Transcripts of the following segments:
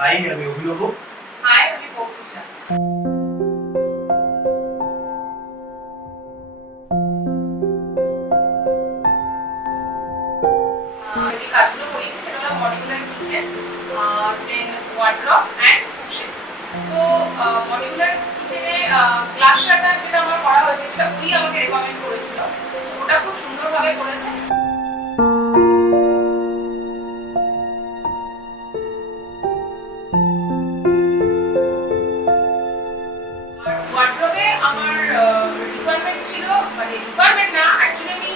High, আমি অভিনব। High, আমি পৌঁছা। যে কাজগুলো করেছি সেটা হলো modular kitchen, then wardrobe and cook shed. তো মডিউলার কিচেনে গ্লাস শাটার যেটা আমার করা হয়েছে সেটা ওই আমাকে রেকমেন্ড করেছিল, তো ওটা খুব সুন্দরভাবে করেছে। ওয়ার্ড্রবে আমার রিকোয়ারমেন্ট ছিল, মানে রিকোয়ারমেন্ট না, অ্যাকচুয়ালি আমি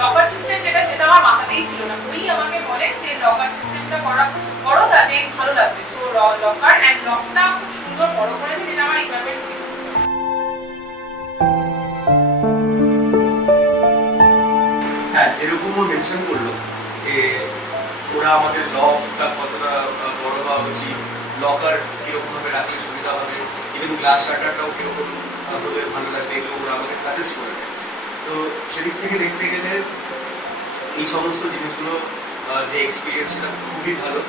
লকার সিস্টেম যেটা সেটা আমার মাথাতেই ছিল না। ওই আমাকে বলে যে লকার সিস্টেমটা করো, তাতে ভালো লাগবে। সো লকার অ্যান্ড লফটটা খুব সুন্দর বড় করেছে, যেটা আমার রিকোয়ারমেন্ট ছিল। হ্যাঁ, যেরকম ও মেনশন করলো যে ওরা আমাদের লফটটা কতটা বড় হওয়া উচিত, লকার কিরকম ভাবে রাখলে সুবিধা হবে, ইভেন গ্লাস শাটারটাও কিরকম হলে ভালো লাগবে, এগুলো ওরা আমাকে সাজেস্ট করে দেয়। তো সেদিক থেকে দেখতে গেলে এই সমস্ত জিনিসগুলো যে এক্সপিরিয়েন্স সেটা খুবই ভালো।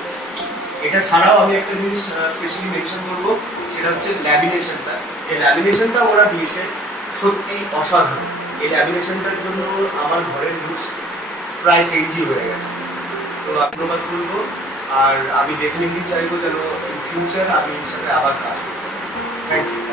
এটা ছাড়াও আমি একটা জিনিস স্পেশালি মেনশন করবো, সেটা হচ্ছে ল্যামিনেশনটা। এই ল্যামিনেশনটা ওরা দিয়েছে সত্যি অসাধারণ। এই ল্যামিনেশনটার জন্য আমার ঘরের লুকস প্রায় চেঞ্জই হয়ে গেছে। তো ধন্যবাদ করবো। আর আমি ডেফিনেটলি চাইবো যেন ইন ফিউচার আমি এর সাথে আবার কাজ করতে। Thank you.